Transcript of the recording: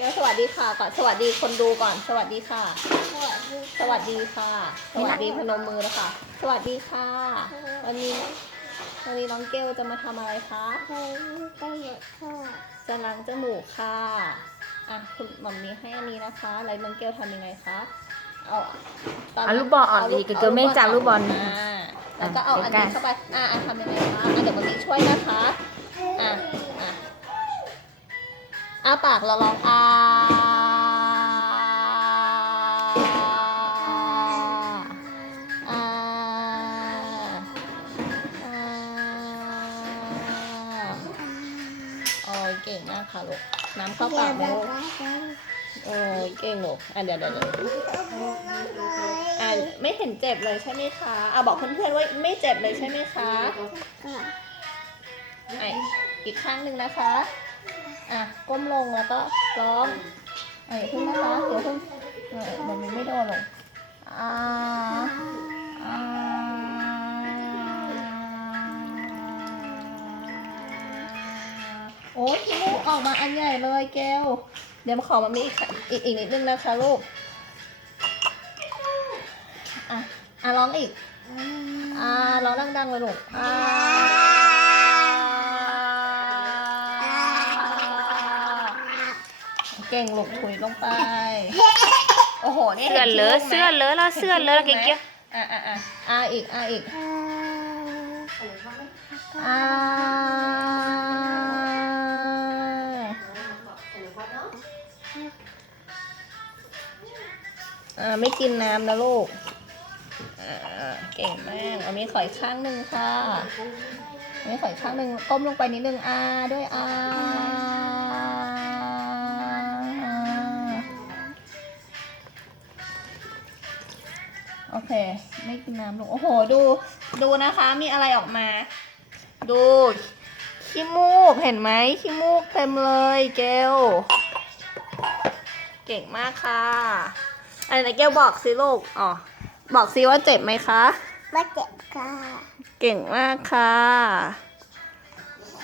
กลสวัสดีค่ะก่อนสวัสดีคนดูก่อน สวัสดีค่ะ สวัสดีสวัสดีค่ะ สวัสดีพนมมือนะคะสวัสดีค่ะ วันนี้วันนี้น้องเกลจะมาทำอะไรคะเพลงก็หยุดค่ะจะล้างจมูกค่ะอะคุณหมอมนี้ให้อันนี้นะคะแล้วน้องเกลทำยังไงคะเอาตนเอาลูกบอลออกดีเกลไม่จับลูกบอลอ่าแล้วก็เอาอันนี้ใกล้ๆเข้าไปอะอะทำยังไงคะอะเดี๋ยวมันนี้ช่วยนะคะอะ อ้าปากเราลองอาอาอาโอ้ยเก่งมากค่ะลูก น้ำเข้าปากลูกโอ้ยเก่งลูกอะเดี๋ยวเดี๋ยวเดี๋ยวอะไม่เห็นเจ็บเลยใช่ไหมคะอะบอกเพื่อนๆว่าไม่เจ็บเลยใช่ไหมคะอะอีกข้างหนึ่งนะคะ อะก้มลงแล้วก็ร้องอะอย่าเพิ่งนะคะเดี๋ยวเพิ่งเออมันไม่โดนหรอกอ่าอ่าโอ้ยมูกออกมาอันใหญ่เลยแก้ว เดี๋ยวมาขอมามีอีกอีกนิดนึงนะคะลูกอะอะร้องอีกอ่าร้องดังๆเลยลูกอ่า เก่งลูกถุยลงไป โอ้โหนี่เสื้อเลอะเสื้อเลอะแล้วเสื้อเลอะแล้วเก๊กอะอะอะอะอีกอะอีกอ่าอ่าไม่กินน้ำนะลูก อ่าเก่งมาก เอามีขอยข้างหนึ่งค่ะเอามีขอยข้างหนึ่งก้มลงไปนิดนึงอาด้วยอา โอเค ไม่กินน้ำลูกโอ้โห ดู ดูนะคะ มีอะไรออกมา ดูขี้มูก เห็นไหมขี้มูกเต็มเลยเกลเก่งมากค่ะอันไหนเกลบอกสิลูก อ๋อ บอกสิว่าเจ็บไหมคะมาเจ็บค่ะ เก่งมากค่ะ